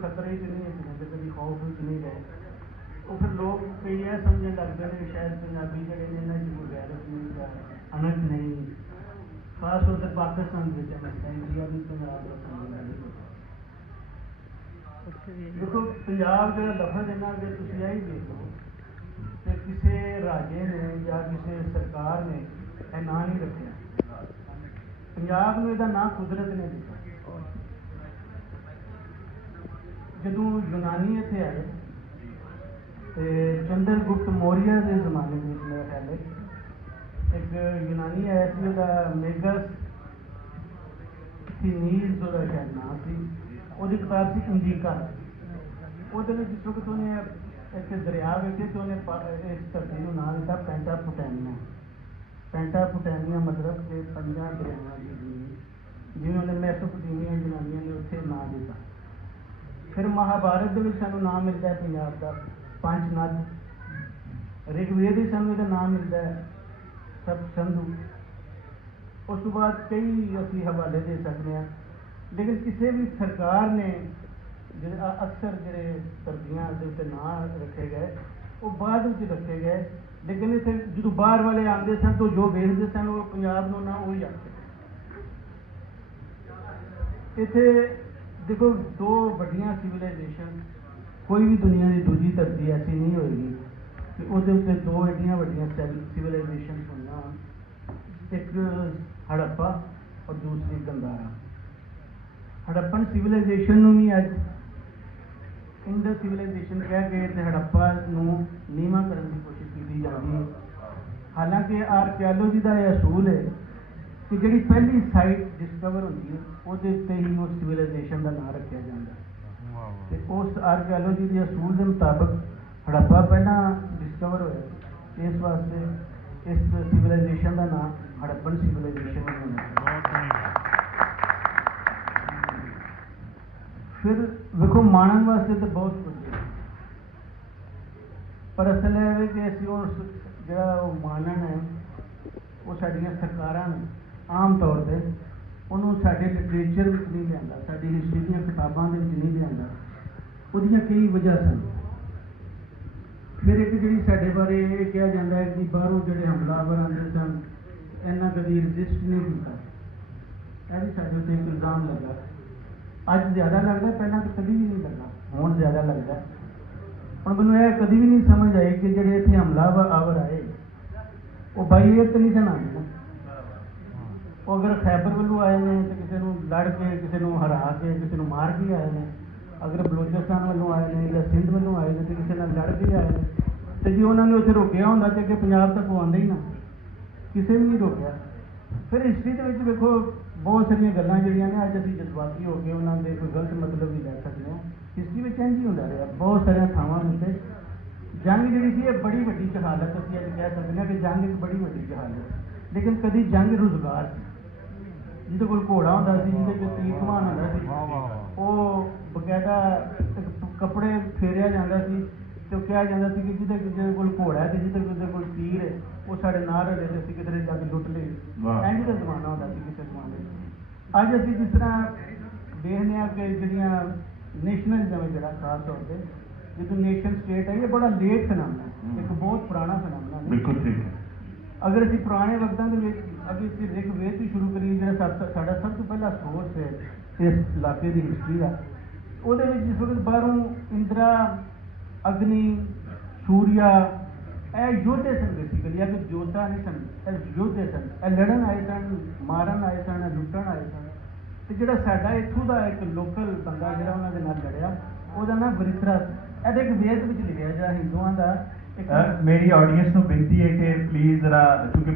خطرے سمجھنے لگے جگہ نے انج نہیں خاص طور سے پاکستان دیکھو دفا جی آئی دیکھو ਰਾਜੇ ਨੇ ਜਾਂ ਕਿਸੇ ਸਰਕਾਰ ਨੇ, ਇਹ ਨਾਂ ਨਹੀਂ ਰੱਖਿਆ। ਪੰਜਾਬ ਨੂੰ ਇਹਦਾ ਨਾਂ ਕੁਦਰਤ ਨੇ ਦਿੱਤਾ। ਜਦੋਂ ਯੂਨਾਨੀ ਇੱਥੇ ਆਏ, ਤੇ ਚੰਦਰਗੁਪਤ ਮੌਰੀਆ ਦੇ ਜ਼ਮਾਨੇ ਦੇ ਵਿੱਚ ਮੇਰਾ ਖਿਆਲ ਹੈ ਇੱਕ ਯੂਨਾਨੀ ਆਇਆ ਸੀ, ਉਹਦਾ ਮੇਗਸ ਸੀਨੀਜ਼ ਉਹਦਾ ਸ਼ਾਇਦ ਨਾਮ ਸੀ। ਉਹਦੀ ਕਿਤਾਬ ਸੀ ਇੰਡੀਕਾ ਉਹਦੇ ਵਿੱਚ ਜਿਸ ਵਕਤ ਉਹਨੇ ਇੱਕ ਦਰਿਆ ਵੇਖੇ ਤੇ ਉਹਨੇ ਇਸ ਧਰਤੀ ਨੂੰ ਨਾਂ ਦਿੱਤਾ ਪੈਂਟਾਪੋਟੈਮੀਆ। ਪੈਂਟਾਪੋਟੈਮੀਆ ਮਤਲਬ ਕਿ ਪੰਜਾਂ ਦਰਿਆਵਾਂ ਦੀ ਭੂਮੀ ਜਿਵੇਂ ਉਹਨੇ ਮੈਸੋਪੋਟੇਮੀਆ ਜਨਾਨੀਆਂ ਨੇ ਉੱਥੇ ਨਾਂ ਦਿੱਤਾ। ਫਿਰ ਮਹਾਭਾਰਤ ਦੇ ਵਿੱਚ ਸਾਨੂੰ ਨਾਮ ਮਿਲਦਾ ਹੈ ਪੰਜਾਬ ਦਾ ਪੰਜ ਨਦ ਰਿਗਵੇਦ ਵਿੱਚ ਸਾਨੂੰ ਇਹਦਾ ਨਾਮ ਮਿਲਦਾ ਹੈ ਸਭ ਸੰਧੂ। ਉਸ ਤੋਂ ਬਾਅਦ ਕਈ ਅਸੀਂ ਹਵਾਲੇ ਦੇ ਸਕਦੇ ਹਾਂ, ਲੇਕਿਨ ਕਿਸੇ ਵੀ ਸਰਕਾਰ ਨੇ ਜਿਹੜੇ ਅਕਸਰ ਜਿਹੜੇ ਧਰਤੀਆਂ ਦੇ ਉੱਤੇ ਨਾਂ ਰੱਖੇ ਗਏ, ਉਹ ਬਾਅਦ ਵਿੱਚ ਰੱਖੇ ਗਏ, ਲੇਕਿਨ ਇੱਥੇ ਜਦੋਂ ਬਾਹਰ ਵਾਲੇ ਆਉਂਦੇ ਸਨ ਤਾਂ ਜੋ ਵੇਖਦੇ ਸਨ, ਉਹ ਪੰਜਾਬ ਨੂੰ ਨਾ ਉਹੀ ਆਖਦੇ ਇੱਥੇ ਦੇਖੋ, ਦੋ ਵੱਡੀਆਂ ਸਿਵਲਾਈਜੇਸ਼ਨ ਕੋਈ ਵੀ ਦੁਨੀਆ ਦੀ ਦੂਜੀ ਧਰਤੀ ਐਸੀ ਨਹੀਂ ਹੋਏਗੀ ਕਿ ਉਹਦੇ ਉੱਤੇ ਦੋ ਐਡੀਆਂ ਵੱਡੀਆਂ ਸਿਵਲਾਈਜੇਸ਼ਨ ਹੋਈਆਂ ਹੋਣ। ਇੱਕ ਹੜੱਪਾ ਔਰ ਦੂਸਰੀ ਗੰਦਾਰਾ ਹੜੱਪਨ ਸਿਵਲਾਈਜੇਸ਼ਨ ਨੂੰ ਵੀ ਅੱਜ ਇੰਡਸ ਸਿਵਲਾਈਜੇਸ਼ਨ ਕਹਿ ਕੇ ਤੇ ਹੜੱਪਾ ਨੂੰ ਨੀਵਾਂ ਕਰਨ ਦੀ ਕੋਸ਼ਿਸ਼ ਕੀਤੀ ਜਾਂਦੀ ਹੈ। ਹਾਲਾਂਕਿ ਆਰਕੀਓਲੋਜੀ ਦਾ ਇਹ ਅਸੂਲ ਹੈ ਕਿ ਜਿਹੜੀ ਪਹਿਲੀ ਸਾਈਟ ਡਿਸਕਵਰ ਹੁੰਦੀ ਹੈ, ਉਹਦੇ ਉੱਤੇ ਹੀ ਉਸ ਸਿਵਲਾਈਜੇਸ਼ਨ ਦਾ ਨਾਮ ਰੱਖਿਆ ਜਾਂਦਾ ਹੈ। ਤੇ ਉਸ ਆਰਕੀਓਲੋਜੀ ਦੇ ਅਸੂਲ ਦੇ ਮੁਤਾਬਕ ਹੜੱਪਾ ਪਹਿਲਾਂ ਡਿਸਕਵਰ ਹੋਇਆ ਇਸ ਵਾਸਤੇ ਇਸ ਸਿਵਲਾਈਜੇਸ਼ਨ ਦਾ ਨਾਮ ਹੜੱਪਨ ਸਿਵਲਾਈਜੇਸ਼ਨ ਹੈ। ਫਿਰ ਵੇਖੋ, ਮਾਣਨ ਵਾਸਤੇ ਤਾਂ ਬਹੁਤ ਕੁਝ ਹੈ। ਪਰ ਅਸਲ ਇਹ ਹੈ ਕਿ ਅਸੀਂ ਉਸ ਜਿਹੜਾ ਉਹ ਮਾਣਨ ਹੈ, ਉਹ ਸਾਡੀਆਂ ਸਰਕਾਰਾਂ ਨੇ ਆਮ ਤੌਰ ਤੇ ਉਹਨੂੰ ਸਾਡੇ ਲਿਟਰੇਚਰ ਵਿੱਚ ਨਹੀਂ ਲਿਆਂਦਾ, ਸਾਡੀ ਹਿਸਟਰੀ ਦੀਆਂ ਕਿਤਾਬਾਂ ਦੇ ਵਿੱਚ ਨਹੀਂ ਲਿਆਂਦਾ। ਉਹਦੀਆਂ ਕਈ ਵਜ੍ਹਾ ਸਨ। ਫਿਰ ਇੱਕ ਜਿਹੜੀ ਸਾਡੇ ਬਾਰੇ ਇਹ ਕਿਹਾ ਜਾਂਦਾ ਹੈ ਕਿ ਬਾਹਰੋਂ ਜਿਹੜੇ ਹਮਲਾਵਰ ਆਉਂਦੇ ਸਨ, ਇਹਨਾਂ ਕਦੀ ਰਜਿਸਟ ਨਹੀਂ ਕੀਤਾ। ਇਹ ਵੀ ਸਾਡੇ ਉੱਤੇ ਇਲਜ਼ਾਮ ਲੱਗਾ। ਅੱਜ ਜ਼ਿਆਦਾ ਲੱਗਦਾ, ਪਹਿਲਾਂ ਤਾਂ ਕਦੀ ਵੀ ਨਹੀਂ ਲੱਗਾ ਹੁਣ ਜ਼ਿਆਦਾ ਲੱਗਦਾ। ਹੁਣ ਮੈਨੂੰ ਇਹ ਕਦੀ ਵੀ ਨਹੀਂ ਸਮਝ ਆਈ ਕਿ ਜਿਹੜੇ ਇੱਥੇ ਹਮਲਾਵਰ ਆਵਰ ਆਏ, ਉਹ ਬਾਈ ਇਹ 'ਤੇ ਨਹੀਂ ਸਨ ਆਉਂਦੇ। ਉਹ ਅਗਰ ਖੈਬਰ ਵੱਲੋਂ ਆਏ ਨੇ ਤੇ ਕਿਸੇ ਨੂੰ ਲੜ ਕੇ, ਕਿਸੇ ਨੂੰ ਹਰਾ ਕੇ, ਕਿਸੇ ਨੂੰ ਮਾਰ ਕੇ ਆਏ ਨੇ, ਅਗਰ ਬਲੋਚਿਸਤਾਨ ਵੱਲੋਂ ਆਏ ਨੇ ਜਾਂ ਸਿੰਧ ਵੱਲੋਂ ਆਏ ਨੇ ਤੇ ਕਿਸੇ ਨਾਲ ਲੜ ਕੇ ਆਏ ਨੇ, ਤੇ ਜੇ ਉਹਨਾਂ ਨੇ ਉੱਥੇ ਰੋਕਿਆ ਹੁੰਦਾ ਤੇ ਅੱਗੇ ਪੰਜਾਬ ਤੱਕ ਉਹ ਆਉਂਦੇ ਹੀ ਨਾ। ਕਿਸੇ ਵੀ ਨਹੀਂ ਰੋਕਿਆ। ਫਿਰ ਹਿਸਟਰੀ ਦੇ ਵਿੱਚ ਵੇਖੋ ਬਹੁਤ ਸਾਰੀਆਂ ਗੱਲਾਂ ਜਿਹੜੀਆਂ ਨੇ ਅੱਜ ਅਸੀਂ ਜਜ਼ਬਾਤੀ ਹੋ ਕੇ ਉਹਨਾਂ ਦੇ ਕੋਈ ਗਲਤ ਮਤਲਬ ਵੀ ਲੈ ਸਕਦੇ ਹਾਂ। ਹਿਸਟਰੀ ਵਿੱਚ ਇੰਝ ਹੀ ਹੁੰਦਾ ਰਿਹਾ। ਬਹੁਤ ਸਾਰੀਆਂ ਥਾਵਾਂ ਉੱਤੇ ਜੰਗ ਜਿਹੜੀ ਸੀ ਇਹ ਬੜੀ ਵੱਡੀ ਜਹਾਲਤ ਅਸੀਂ ਅੱਜ ਕਹਿ ਸਕਦੇ ਹਾਂ ਕਿ ਜੰਗ ਇੱਕ ਬੜੀ ਵੱਡੀ ਜਹਾਲਤ ਲੇਕਿਨ ਕਦੀ ਜੰਗ ਰੁਜ਼ਗਾਰ ਸੀ। ਜਿਹਦੇ ਕੋਲ ਘੋੜਾ ਹੁੰਦਾ ਸੀ ਜਿਹਦੇ ਕੋਲ ਤੀਰ ਕਮਾਨ ਹੁੰਦਾ ਸੀ ਉਹ ਬਕਾਇਦਾ ਕੱਪੜੇ ਫੇਰਿਆ ਜਾਂਦਾ ਸੀ ਤੇ ਉਹ ਕਿਹਾ ਜਾਂਦਾ ਸੀ ਕਿ ਜਿਹਦੇ ਜਿਹਦੇ ਕੋਲ ਘੋੜਾ ਹੈ ਤੇ ਜਿਹਦੇ ਕੋਲ ਤੀਰ ਹੈ ਉਹ ਸਾਡੇ ਨਾਲ ਰਹੇ ਤੇ ਅਸੀਂ ਕਿਧਰੇ ਜਾ ਕੇ ਲੁੱਟ ਲਏ। ਵਾਹ। ਇੰਝ ਦਾ ਜ਼ਮਾਨਾ ਹੁੰਦਾ ਸੀ ਕਿਸੇ ਜ਼ਮਾਨੇ 'ਚ। ਅੱਜ ਅਸੀਂ ਜਿਸ ਤਰ੍ਹਾਂ ਦੇਖਦੇ ਹਾਂ ਕਿ ਜਿਹੜੀਆਂ ਨੈਸ਼ਨਲਿਜ਼ਮ ਹੈ ਜਿਹੜਾ ਖਾਸ ਤੌਰ ਤੇ ਜਦੋਂ ਨੇਸ਼ਨ ਸਟੇਟ ਹੈ ਇਹ ਬੜਾ ਲੇਟ ਫੈਨਾਮਨਾ ਹੈ ਇੱਕ ਬਹੁਤ ਪੁਰਾਣਾ ਫੈਨਾਮਨਾ ਹੈ। ਬਿਲਕੁਲ ਠੀਕ ਹੈ। ਅਗਰ ਅਸੀਂ ਪੁਰਾਣੇ ਵਕਤਾਂ ਦੇ ਵਿੱਚ ਅਗੇ ਅਸੀਂ ਰਿਗ ਵੇਦ ਤੋਂ ਸ਼ੁਰੂ ਕਰੀਏ ਜਿਹੜਾ ਸਾਡਾ ਸਭ ਤੋਂ ਪਹਿਲਾ ਸੋਰਸ ਹੈ ਇਸ ਇਲਾਕੇ ਦੀ ਹਿਸਟਰੀ ਦਾ ਉਹਦੇ ਵਿੱਚ ਜਿਸ ਵਕਤ ਬਾਹਰੋਂ ਇੰਦਰਾ ਅਗਨੀ ਸੂਰਿਆ ਇਹ ਯੋਧੇ ਸਨ ਬੇਸਿਕਲੀ ਕੋਈ ਜੋਧਾ ਨਹੀਂ ਸਨ ਇਹ ਯੋਧੇ ਸਨ ਇਹ ਲੜਨ ਆਏ ਸਨ ਮਾਰਨ ਆਏ ਸਨ ਲੁੱਟਣ ਆਏ ਸਨ। ਤੇ ਜਿਹੜਾ ਸਾਡਾ ਇੱਥੋਂ ਦਾ ਇੱਕ ਲੋਕਲ ਬੰਦਾ ਜਿਹੜਾ ਉਹਨਾਂ ਦੇ ਨਾਲ ਲੜਿਆ, ਉਹਦਾ ਨਾਮ ਵਰਿਤਰਾ ਇਹਦੇ ਇੱਕ ਵੇਦ ਵਿੱਚ ਲਿਖਿਆ ਜਿਹੜਾ ਹਿੰਦੂਆਂ ਦਾ ਇੱਕ ਮੇਰੀ ਆਡੀਅנס ਨੂੰ ਬੇਨਤੀ ਹੈ ਕਿ ਪਲੀਜ਼ ਜ਼ਰਾ, ਕਿਉਂਕਿ